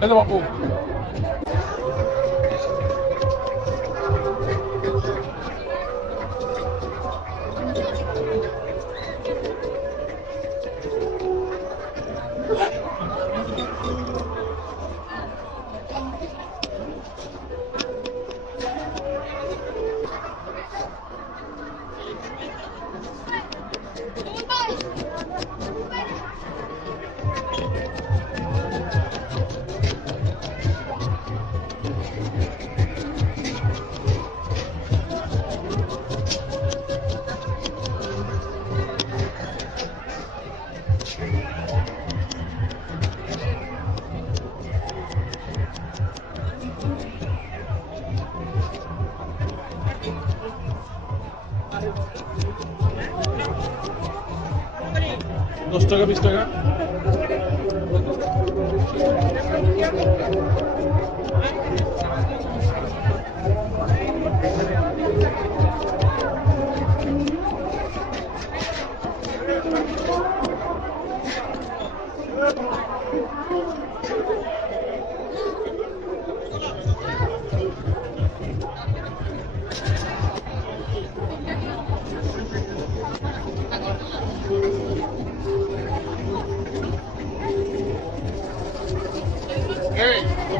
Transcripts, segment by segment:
Hello, Apu. Dostojga Bistojga.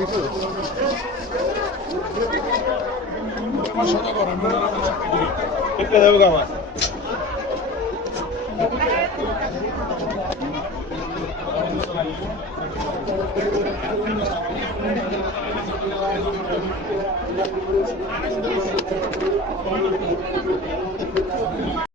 Este a e Uga m á